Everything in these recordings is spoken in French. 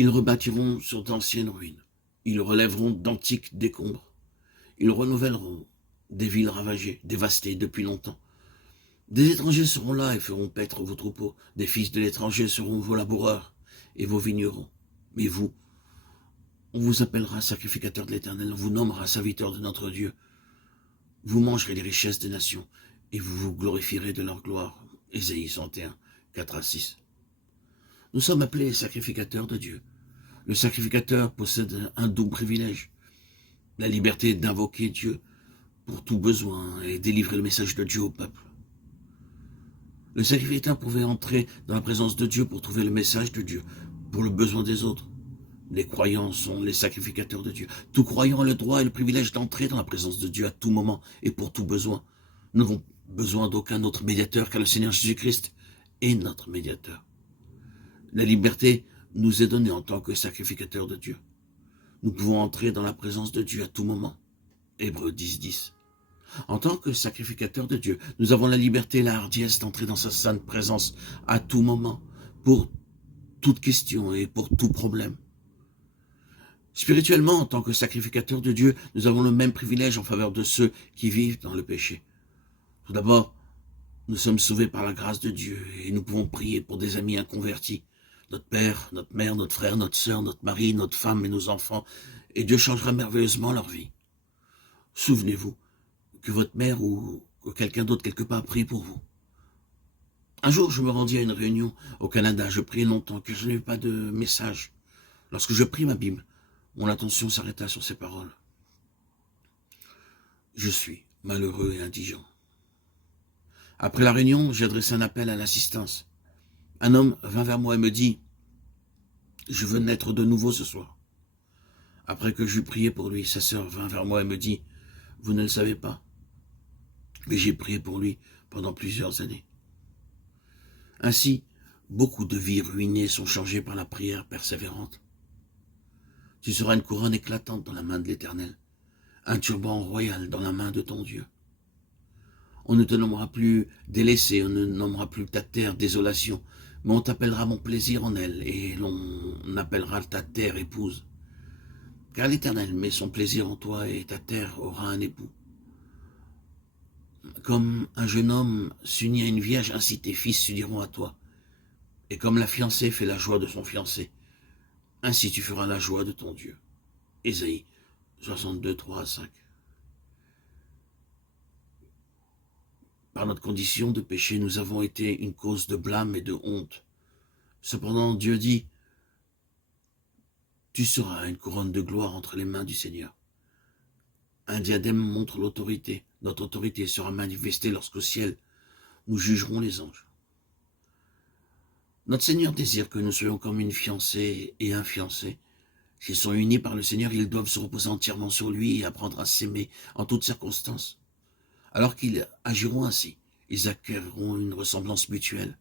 Ils rebâtiront sur d'anciennes ruines. Ils relèveront d'antiques décombres. Ils renouvelleront des villes ravagées, dévastées depuis longtemps. Des étrangers seront là et feront paître vos troupeaux. Des fils de l'étranger seront vos laboureurs et vos vignerons. Mais vous, on vous appellera sacrificateur de l'Éternel, on vous nommera serviteur de notre Dieu. Vous mangerez les richesses des nations et vous vous glorifierez de leur gloire. Ésaïe 61, 4-6. Nous sommes appelés sacrificateurs de Dieu. Le sacrificateur possède un double privilège, la liberté d'invoquer Dieu pour tout besoin et délivrer le message de Dieu au peuple. Le sacrificateur pouvait entrer dans la présence de Dieu pour trouver le message de Dieu, pour le besoin des autres. Les croyants sont les sacrificateurs de Dieu. Tout croyant a le droit et le privilège d'entrer dans la présence de Dieu à tout moment et pour tout besoin. Nous n'avons besoin d'aucun autre médiateur car le Seigneur Jésus-Christ est notre médiateur. La liberté nous est donnée en tant que sacrificateurs de Dieu. Nous pouvons entrer dans la présence de Dieu à tout moment. Hébreux 10, 10. En tant que sacrificateurs de Dieu, nous avons la liberté et la hardiesse d'entrer dans sa sainte présence à tout moment, pour toute question et pour tout problème. Spirituellement, en tant que sacrificateurs de Dieu, nous avons le même privilège en faveur de ceux qui vivent dans le péché. Tout d'abord, nous sommes sauvés par la grâce de Dieu et nous pouvons prier pour des amis inconvertis, notre père, notre mère, notre frère, notre sœur, notre mari, notre femme et nos enfants, et Dieu changera merveilleusement leur vie. Souvenez-vous que votre mère ou que quelqu'un d'autre quelque part prie pour vous. Un jour, je me rendis à une réunion au Canada. Je priais longtemps car je n'avais pas de message. Lorsque je pris ma Bible, mon attention s'arrêta sur ces paroles. Je suis malheureux et indigent. Après la réunion, j'ai adressé un appel à l'assistance. Un homme vint vers moi et me dit « Je veux naître de nouveau ce soir ». Après que j'eus prié pour lui, sa sœur vint vers moi et me dit « Vous ne le savez pas, mais j'ai prié pour lui pendant plusieurs années ». Ainsi, beaucoup de vies ruinées sont changées par la prière persévérante. Tu seras une couronne éclatante dans la main de l'Éternel, un turban royal dans la main de ton Dieu. On ne te nommera plus délaissé, on ne nommera plus ta terre désolation, mais on t'appellera mon plaisir en elle, et l'on appellera ta terre épouse. Car l'Éternel met son plaisir en toi, et ta terre aura un époux. Comme un jeune homme s'unit à une vierge, ainsi tes fils s'uniront à toi. Et comme la fiancée fait la joie de son fiancé, ainsi tu feras la joie de ton Dieu. Ésaïe 62, 3-5. Par notre condition de péché, nous avons été une cause de blâme et de honte. Cependant, Dieu dit, tu seras une couronne de gloire entre les mains du Seigneur. Un diadème montre l'autorité. Notre autorité sera manifestée lorsqu'au ciel, nous jugerons les anges. Notre Seigneur désire que nous soyons comme une fiancée et un fiancé. S'ils sont unis par le Seigneur, ils doivent se reposer entièrement sur lui et apprendre à s'aimer en toutes circonstances. Alors qu'ils agiront ainsi, ils acquerront une ressemblance mutuelle.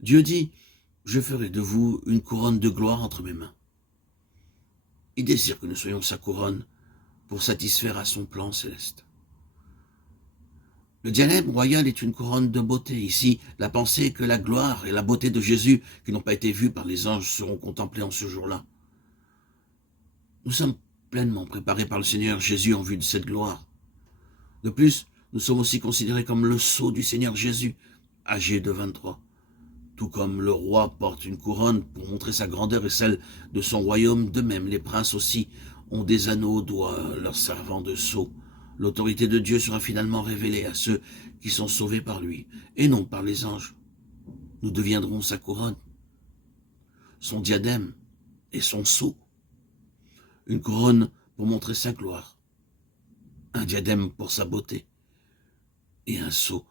Dieu dit, je ferai de vous une couronne de gloire entre mes mains. Il désire que nous soyons sa couronne pour satisfaire à son plan céleste. Le diadème royal est une couronne de beauté. Ici, la pensée est que la gloire et la beauté de Jésus, qui n'ont pas été vues par les anges, seront contemplées en ce jour-là. Nous sommes pleinement préparés par le Seigneur Jésus en vue de cette gloire. De plus, nous sommes aussi considérés comme le sceau du Seigneur Jésus, âgé de 23. Tout comme le roi porte une couronne pour montrer sa grandeur et celle de son royaume, de même les princes aussi ont des anneaux aux doigts leur servant de sceau. L'autorité de Dieu sera finalement révélée à ceux qui sont sauvés par lui, et non par les anges. Nous deviendrons sa couronne, son diadème et son sceau. Une couronne pour montrer sa gloire, un diadème pour sa beauté, et un sceau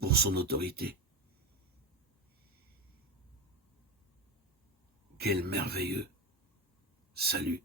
pour son autorité. Quel merveilleux salut!